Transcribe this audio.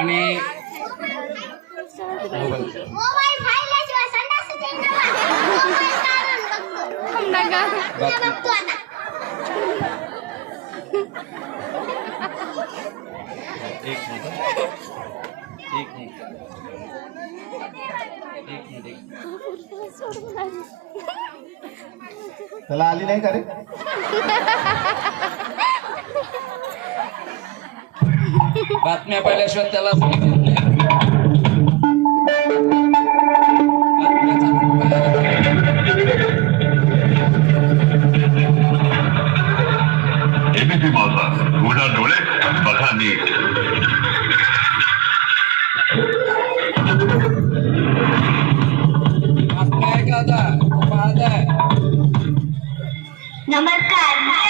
અને એક મિનિટ એક મિનિટ એક મિનિટ त्याला आली नाही का रे बातम्या पाहिल्याशिवाय त्याला. एबीपी माझा उघडा डोळे बघा नीट. नमस्कार.